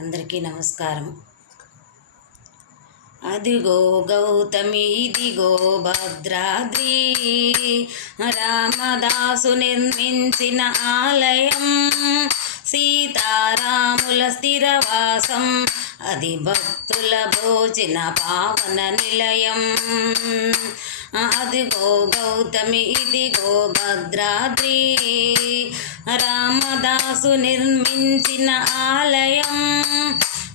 అందరికీ నమస్కారం. అదిగో గౌతమి ఇదిగో భద్రాద్రి, రామదాసు నిర్మించిన ఆలయం, సీతారాముల స్థిరవాసం, అది భక్తుల భోజన పావన నిలయం. అదిగో గౌతమి ఇదిగో భద్రాద్రి, రామదాసు నిర్మించిన ఆలయం,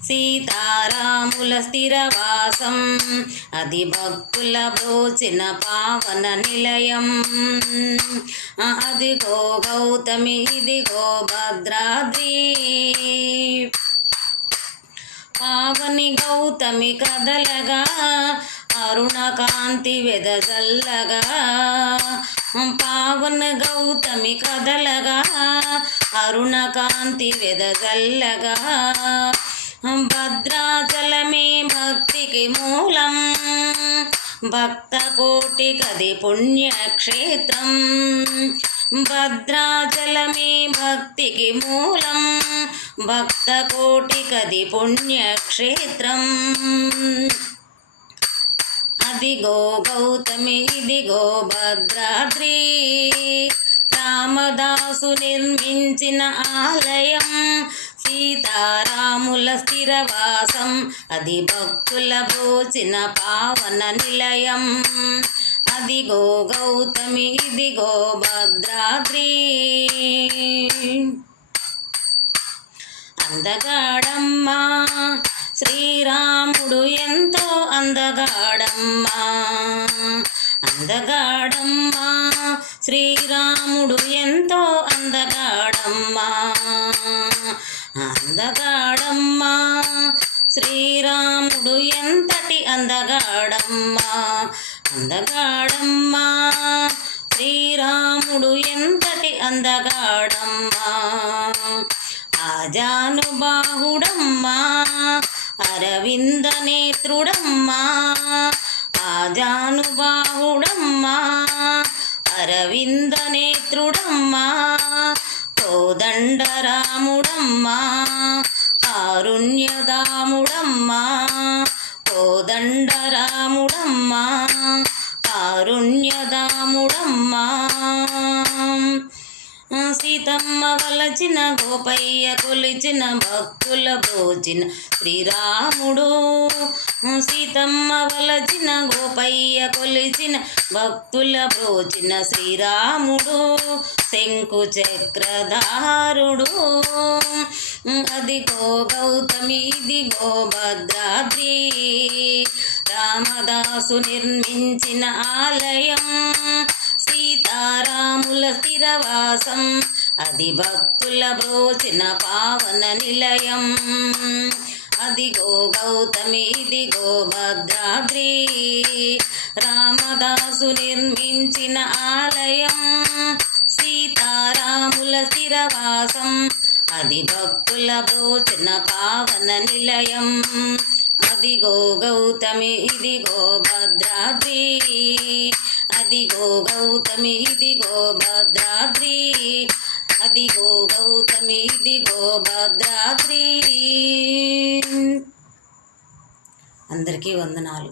సీతారాముల స్థిరవాసం, అది భక్తుల భోజన పావన నిలయం. అదిగో గౌతమి ఇదిగో భద్రాద్రి, పావని గౌతమి కదలగా, అరుణ కాంతి వెదజల్లగా, పావన గౌతమి కదలగా, అరుణ కాంతి వెదజల్లగా, భద్రాచలమే భక్తికి మూలం, భక్త కోటికది పుణ్యక్షేత్రం, భద్రాచలమే భక్తికి మూలం, భక్త కోటికది పుణ్యక్షేత్రం. అదిగో గౌతమి ఇదిగో భద్రాద్రి, రామదాసు నిర్మించిన ఆలయం, సీతారాముల స్థిరవాసం, అది భక్తుల భోజన పావన నిలయం. అదిగో గౌతమి ఇదిగో భద్రాద్రి. అందగాడమ్మా శ్రీరాముడు ఎంతో అందగాడమ్మా, అందగాడమ్మా శ్రీరాముడు ఎంతో అందగాడమ్మా, అందగాడమ్మా శ్రీరాముడు ఎంతటి అందగాడమ్మా, అందగాడమ్మా శ్రీరాముడు ఎంతటి అందగాడమ్మా, ఆజానుబాహుడమ్మా అరవింద నేత్రుడమ్మా, ఆజానుబాహుడమ్మా అరవింద నేత్రుడమ్మా, కోదండరాముడమ్మా కారుణ్యదాముడమ్మా, కోదండరాముడమ్మా కారుణ్యదాముడమ్మా, సీతమ్మ వలచిన గోపయ్య కొలిచిన భక్తుల భోజిన శ్రీరాముడు, సీతమ్మ వలచిన గోపయ్య కొలిచిన భక్తుల భోజిన శ్రీరాముడు, శంకు చక్రధారుడు. అదిగో గౌతమి ఇదిగో భద్రాద్రి, రామదాసు నిర్మించిన ఆలయం, సీతారాముల స్థిరవాసం, అది భక్తుల భోజన పావన నిలయం. అదిగో గౌతమి ఇదిగో భద్రాద్రి, రామదాసు నిర్మించిన ఆలయం, సీతారాముల స్థిరవాసం, అది భక్తుల భోజన పావన నిలయం. అదిగో గౌతమి ఇదిగో భద్రాద్రి, అదిగో గౌతమి ఇదిగో భద్రాద్రి, అదిగో గౌతమి ఇదిగో భద్రాద్రి. అందరికీ వందనాలు.